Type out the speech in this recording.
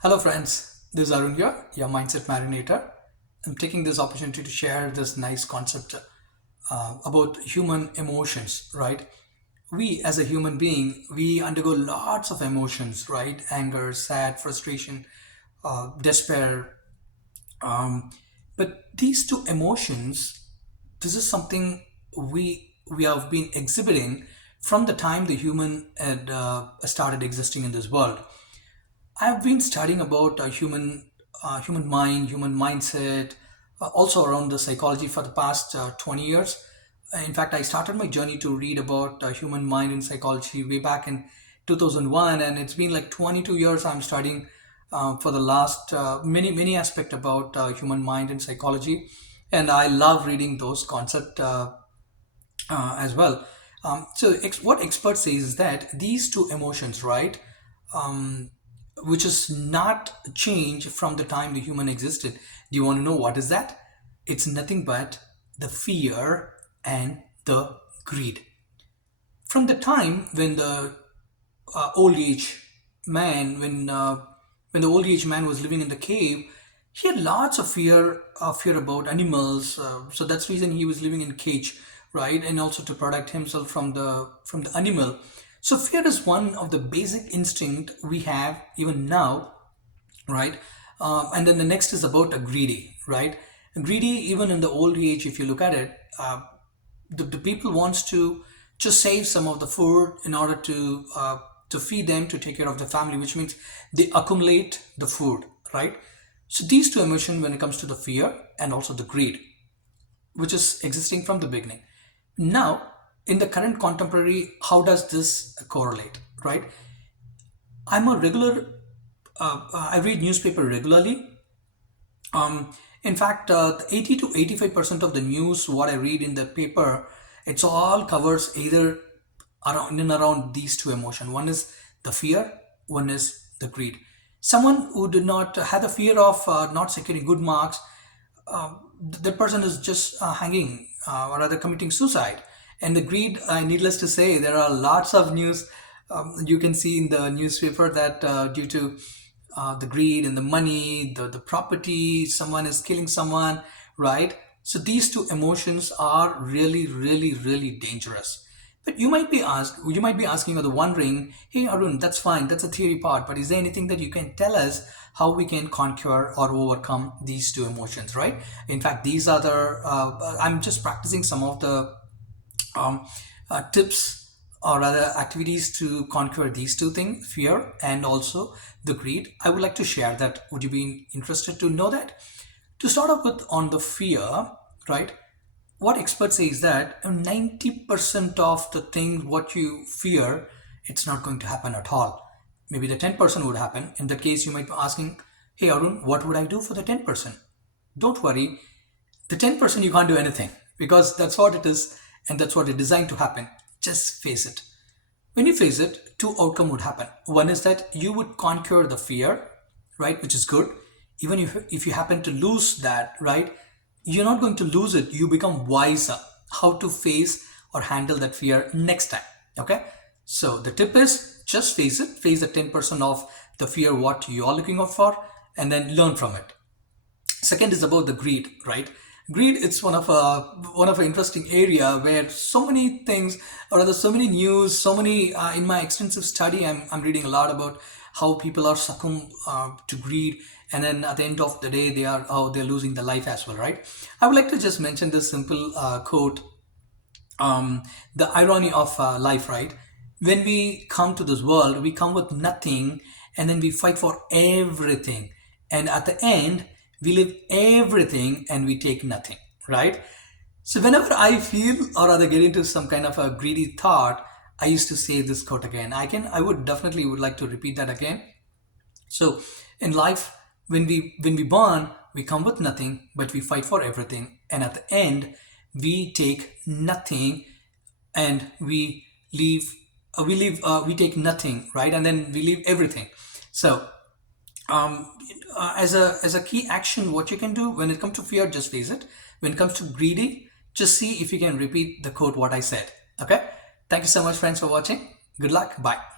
Hello friends, this is Arun here, your Mindset Marinator. I'm taking this opportunity to share this nice concept about human emotions, right? We as a human being, we undergo lots of emotions, right? Anger, sad, frustration, despair. Um, but these two emotions, this is something we have been exhibiting from the time the human had started existing in this world. I've been studying about human mind, human mindset, also around the psychology for the past 20 years. In fact, I started my journey to read about human mind and psychology way back in 2001, and it's been like 22 years I'm studying for the last many aspect about human mind and psychology, and I love reading those concepts as well. What experts say is that these two emotions, right? Which is not change from the time the human existed. Do you want to know what is that? It's nothing but the fear and the greed. From the time when the old age when the old age man was living in the cave, he had lots of fear about animals. So that's the reason he was living in cage, right? And also to protect himself from the animal. So fear is one of the basic instinct we have even now, right? And then the next is about a greedy, right? Greedy, even in the old age, if you look at it, the people wants to just save some of the food in order to feed them, to take care of the family, which means they accumulate the food, right? So these two emotions, when it comes to the fear and also the greed, which is existing from the beginning. Now, in the current contemporary, how does this correlate, right? I'm a regular I read newspaper regularly. In fact, 80 to 85% of the news what I read in the paper, it's all covers either around in and around these two emotions. One is the fear, one is the greed. Someone who did not have the fear of not securing good marks, that person is just hanging or rather committing suicide. And the greed, needless to say, there are lots of news you can see in the newspaper that due to the greed and the money, the property, someone is killing someone, right? So these two emotions are really dangerous. But you might be asking or the wondering, hey Arun, that's fine, that's a theory part, but is there anything that you can tell us how we can conquer or overcome these two emotions, right? In fact, these are I'm just practicing some of the um, tips or rather activities to conquer these two things, fear and also the greed. I would like to share that. Would you be interested to know that? To start off with, on the fear, right? What experts say is that 90% of the things what you fear, it's not going to happen at all. Maybe the 10% would happen. In that case, you might be asking, hey Arun, what would I do for the 10%? Don't worry, the 10% you can't do anything because that's what it is and that's what it's designed to happen. Just face it. When you face it, two outcome would happen. One is that you would conquer the fear, right, which is good. Even if you happen to lose that, right, you're not going to lose it. You become wiser how to face or handle that fear next time. Okay. So the tip is just face it, face the 10% of the fear what you are looking out for, and then learn from it. Second is about the greed, right? Greed, it's one of an interesting area where so many things, or rather so many news, so many in my extensive study, I'm reading a lot about how people are succumb to greed, and then at the end of the day they are how they're losing their life as well, right? I would like to just mention this simple quote, the irony of life, right? When we come to this world, we come with nothing and then we fight for everything. And at the end, we live everything and we take nothing, right? So whenever I feel or rather get into some kind of a greedy thought, I used to say this quote again. I would definitely would like to repeat that again. So in life, when we born, we come with nothing, but we fight for everything, and at the end, we take nothing, and we take nothing, right? And then we leave everything. So as a key action, what you can do when it comes to fear, just face it. When it comes to greedy, just see if you can repeat the quote what I said. Okay. Thank you so much, friends, for watching. Good luck. Bye.